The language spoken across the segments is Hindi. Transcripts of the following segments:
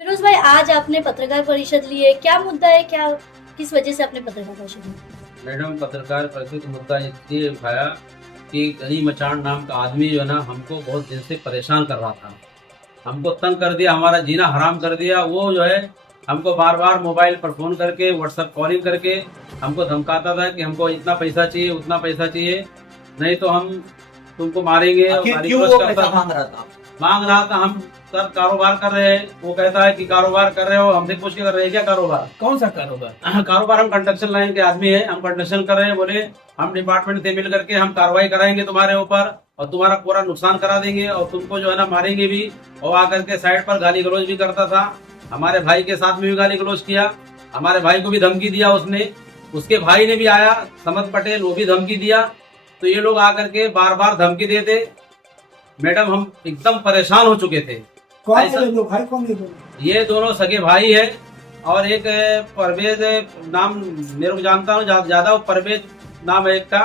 फिरोज भाई, आज आपने पत्रकार परिषद ली है, क्या मुद्दा है, क्या किस वजह से आपने पत्रकार परिषद ली? मैडम, पत्रकार परिषद का मुद्दा इसलिए उठाया कि गनी मचान नाम का आदमी जो है ना, हमको बहुत दिन से परेशान कर रहा था। हमको तंग कर दिया, हमारा जीना हराम कर दिया। वो जो है हमको बार बार मोबाइल पर फोन करके, व्हाट्सएप कॉलिंग करके हमको धमकाता था कि हमको इतना पैसा चाहिए, उतना पैसा चाहिए, नहीं तो हम तुमको मारेंगे। और आखिर गाली क्यों गलौज वो करता पैसा था। मांग रहा था। हम सर कारोबार कर रहे हैं। वो कहता है कि कारोबार कर रहे हो, हमसे पूछ के कर रहे हैं क्या कारोबार? कौन सा कारोबार? कारोबार हम कंस्ट्रक्शन लाइन के आदमी हैं, हम कंस्ट्रक्शन कर रहे हैं। बोले हम डिपार्टमेंट से मिल करके हम कार्रवाई कराएंगे तुम्हारे ऊपर और तुम्हारा पूरा नुकसान करा देंगे और तुमको जो है ना मारेंगे भी। और आकर के साइड पर गाली गलौज भी करता था। हमारे भाई के साथ में भी गाली गलौज किया। हमारे भाई को भी धमकी दिया उसने। उसके भाई ने भी आया, समद पटेल, वो भी धमकी दिया। तो ये लोग आकर के बार बार धमकी देते। मैडम, हम एकदम परेशान हो चुके थे। कौन ऐसा- है ये लोग? भाई कौन है ये लोग? ये दोनों सगे भाई है। और एक परवेज नाम मेरे को जानता हूँ ज्यादा, वो परवेज नाम है एक का,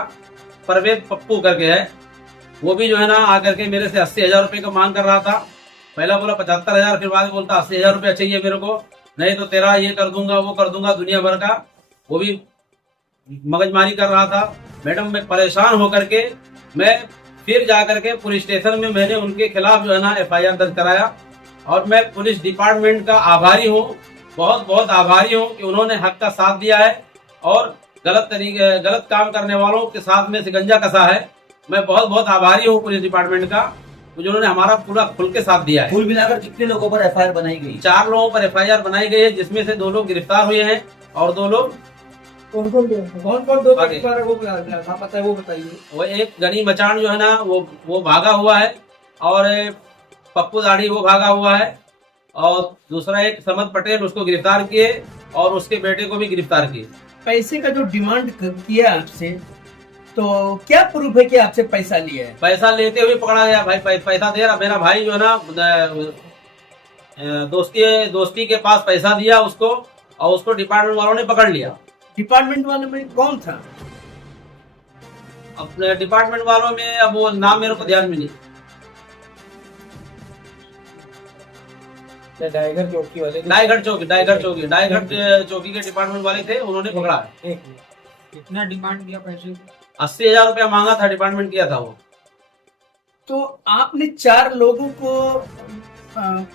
परवेज पप्पू करके है। वो भी जो है ना आकर के मेरे से 80,000 रुपए का मांग कर रहा था। पहला बोला 75,000, फिर बाद में बोलता 80,000 रुपया चाहिए मेरे को, नहीं तो तेरा ये कर दूंगा, वो कर दूंगा, दुनिया भर का। वो भी मगजमारी कर रहा था। मैडम, मैं परेशान होकर के मैं फिर जाकर के पुलिस स्टेशन में मैंने उनके खिलाफ जो है ना FIR दर्ज कराया। और मैं पुलिस डिपार्टमेंट का आभारी हूँ, बहुत बहुत आभारी हूँ कि उन्होंने हक का साथ दिया है और गलत काम करने वालों के साथ में शिकंजा कसा है। मैं बहुत बहुत आभारी हूँ पुलिस डिपार्टमेंट का, जिन्होंने हमारा पूरा खुल के साथ दिया है। कुल मिलाकर कितने लोगों पर FIR बनाई गई? 4 लोगों पर FIR बनाई गई है, जिसमें से 2 लोग गिरफ्तार हुए हैं और 2 लोग कौन कौन दो? कौन कौन दो आगे। परिवार वो पता है, वो बताइए। वो एक गनी मचान जो है ना वो भागा हुआ है। और पप्पू दाढ़ी वो भागा हुआ है। और दूसरा एक समद पटेल, उसको गिरफ्तार किए और उसके बेटे को भी गिरफ्तार किए। पैसे का जो डिमांड किया आपसे, तो क्या प्रूफ है कि आपसे पैसा लिया है? पैसा लेते हुए पकड़ा गया। भाई पैसा दे रहा, मेरा भाई जो है ना दोस्ती के पास पैसा दिया उसको, और उसको डिपार्टमेंट वालों ने पकड़ लिया। डिपार्टमेंट वाले में कौन था? अपने डिपार्टमेंट वालों में अब वो नाम मेरे को ध्यान में नहीं। डाइगर चौकी वाले डायगढ़ चौकी के डिपार्टमेंट वाले थे, उन्होंने पकड़ा है। कितना डिमांड किया पैसे? 80,000 रुपया मांगा था, डिपार्टमेंट किया था वो। तो आपने 4 लोगों को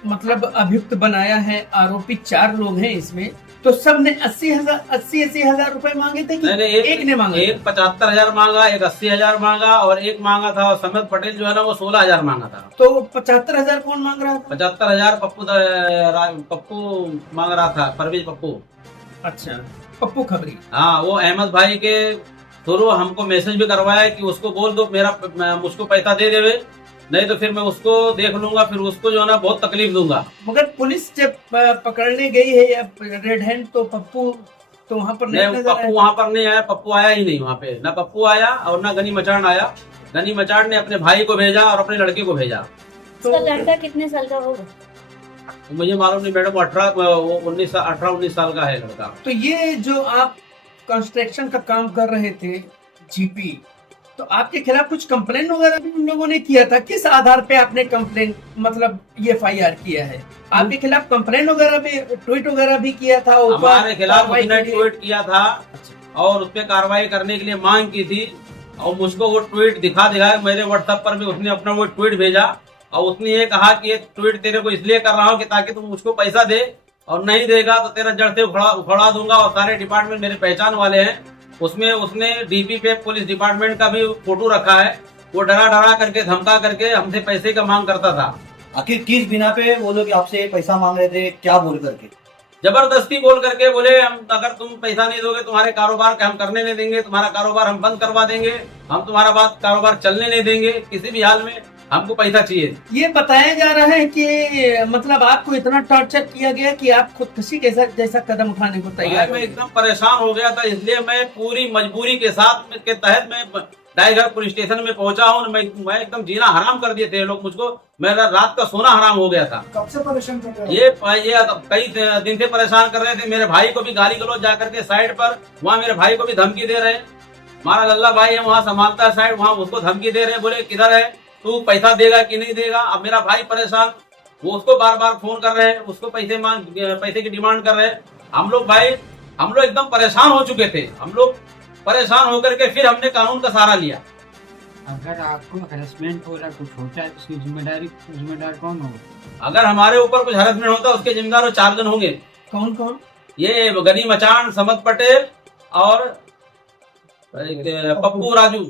मतलब अभियुक्त बनाया है, आरोपी 4 लोग हैं इसमें, तो सब ने 80,000 रुपए मांगे थे कि नहीं, एक ने मांगा? एक 75,000 मांगा, एक 80,000 मांगा और एक मांगा था समद पटेल जो है ना वो 16,000 मांगा था। तो 75,000 कौन मांग रहा था? 75,000 पप्पू मांग रहा था, परवेज पप्पू। अच्छा, पप्पू खबरी। हाँ, वो अहमद भाई के थ्रू हमको मैसेज भी करवाया कि उसको बोल दो मुझको पैसा दे देवे, नहीं तो फिर मैं उसको देख लूंगा, फिर उसको जो है ना बहुत तकलीफ दूंगा। मगर पुलिस जब पकड़ने गई है या रेड हैंड, तो पप्पू तो वहाँ पर नहीं नहीं, नजर पप्पू आया? वहां पर नहीं आया। पप्पू आया ही नहीं वहां पे, ना पप्पू आया और ना गनी मचान आया। गनी मचान ने अपने भाई को भेजा और अपने लड़के को भेजा। तो उसका लड़का कितने साल का होगा? मुझे मालूम नहीं मैडम, 18-19 साल का है लड़का। तो ये जो आप कंस्ट्रक्शन का काम कर रहे थे, जीपी, तो आपके खिलाफ कुछ कंप्लेन वगैरह भी उन लोगों ने किया था? किस आधार पे आपने कंप्लेन, मतलब ये FIR किया है? आपके खिलाफ कंप्लेन वगैरह भी, ट्वीट वगैरह भी किया था? ऊपर हमारे खिलाफ कार्रवाई उसने के लिए? ट्वीट किया था और उस पर कार्रवाई करने के लिए मांग की थी। और मुझको वो ट्वीट दिखा मेरे व्हाट्सएप पर भी उसने अपना वो ट्वीट भेजा। और उसने ये कहा कि ये ट्वीट तेरे को इसलिए कर रहा हूँ कि ताकि तुम मुझको पैसा दे, और नहीं देगा तो तेरा जड़ से उखड़ा दूंगा। और सारे डिपार्टमेंट मेरे पहचान वाले हैं। उसमें उसने DP पे पुलिस डिपार्टमेंट का भी फोटो रखा है। वो डरा करके, धमका करके हमसे पैसे का मांग करता था। आखिर किस बिना पे वो लोग आपसे पैसा मांग रहे थे, क्या बोल करके? जबरदस्ती बोल करके बोले, हम अगर तुम पैसा नहीं दोगे तुम्हारे कारोबार का हम करने नहीं देंगे, तुम्हारा कारोबार हम बंद करवा देंगे, हम तुम्हारा कारोबार चलने नहीं देंगे, किसी भी हाल में हमको पैसा चाहिए। ये बताया जा रहा है कि मतलब आपको इतना टॉर्चर किया गया कि आप खुदकुशी जैसा कदम उठाने को तैयार मैं हो? एकदम परेशान हो गया था, इसलिए मैं पूरी मजबूरी के साथ के तहत मैं डायगढ़ पुलिस स्टेशन में पहुंचा हूँ। मैं एकदम जीना हराम कर दिए थे लोग मुझको। मेरा रात का सोना हराम हो गया था। कब से परेशान कर रहे हो? ये कई दिन से परेशान कर रहे थे। मेरे भाई को भी गाली गलौज जा करके साइड पर, वहाँ मेरे भाई को भी धमकी दे रहे हैं। हमारा लल्ला भाई है, वहाँ संभालता है साइड, वहाँ उसको धमकी दे रहे हैं, बोले किधर है तू, पैसा देगा कि नहीं देगा। अब मेरा भाई परेशान, वो उसको बार बार फोन कर रहे हैं, उसको पैसे की डिमांड कर रहे हैं। हम लोग एकदम परेशान हो चुके थे। हम लोग परेशान होकर के फिर हमने कानून का सहारा लिया। अगर आपको हरेसमेंट हो रहा कुछ होता है तो उसकी जिम्मेदार कौन होगा? अगर हमारे ऊपर कुछ हरेसमेंट होता है उसके जिम्मेदार वो 4 जन होंगे। कौन कौन? ये गनी मचान, समद पटेल और एक पप्पू राजू।